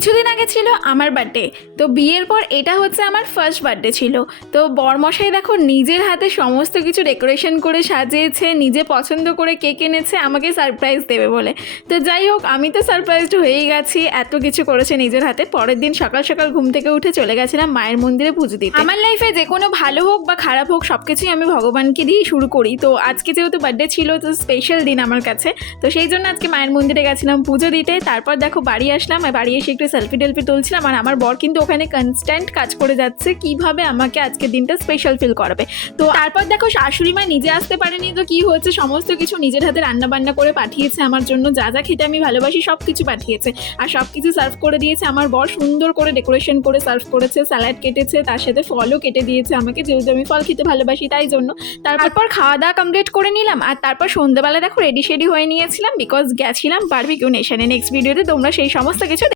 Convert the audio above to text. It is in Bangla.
কিছুদিন আগে ছিল আমার বার্থডে। তো বিয়ের পর এটা হচ্ছে আমার ফার্স্ট বার্থডে ছিল। তো বরমশাই দেখো নিজের হাতে সমস্ত কিছু ডেকোরেশন করে সাজিয়েছে, নিজে পছন্দ করে কেক এনেছে আমাকে সারপ্রাইজ দেবে বলে। তো যাই হোক, আমি তো সারপ্রাইজড হয়েই গেছি, এত কিছু করেছে নিজের হাতে। পরের দিন সকাল সকাল ঘুম থেকে উঠে চলে গেছিলাম মায়ের মন্দিরে পুজো দিতে। আমার লাইফে যে কোনো ভালো হোক বা খারাপ হোক সব কিছুই আমি ভগবানকে দিয়েই শুরু করি। তো আজকে যেহেতু বার্থডে ছিল, তো স্পেশাল দিন আমার কাছে, তো সেই জন্য আজকে মায়ের মন্দিরে গেছিলাম পুজো দিতে। তারপর দেখো বাড়ি আসলাম, আর বাড়ি এসে একটু সেলফি টেলফি তুলছিলাম। আর আমার বর কিন্তু ওখানে কনস্ট্যান্ট কাজ করে যাচ্ছে কিভাবে আমাকে আজকের দিনটা স্পেশাল ফিল করাবে। তো তারপর দেখো শাশুড়ি মা নিজে আসতে পারেনি, তো কি হয়েছে সমস্ত কিছু নিজের হাতে রান্না বান্না করে পাঠিয়েছে আমার জন্য, যা যা খেতে আমি ভালোবাসি সব কিছু পাঠিয়েছে। আর সব কিছু সার্ভ করে দিয়েছে। আমার বর সুন্দর করে ডেকোরেশন করে সার্ভ করেছে, স্যালাড কেটেছে, তার সাথে ফলও কেটে দিয়েছে আমাকে, যেহেতু আমি ফল খেতে ভালোবাসি তাই জন্য। তারপর খাওয়া দাওয়া কমপ্লিট করে নিলাম। আর তারপর সন্ধ্যেবেলা দেখো রেডি শেডি হয়ে নিয়েছিলাম, বিকজ গেছিলাম বারবিকিউ নেশনে। নেক্সট ভিডিওতে তোমরা সেই সমস্ত কিছু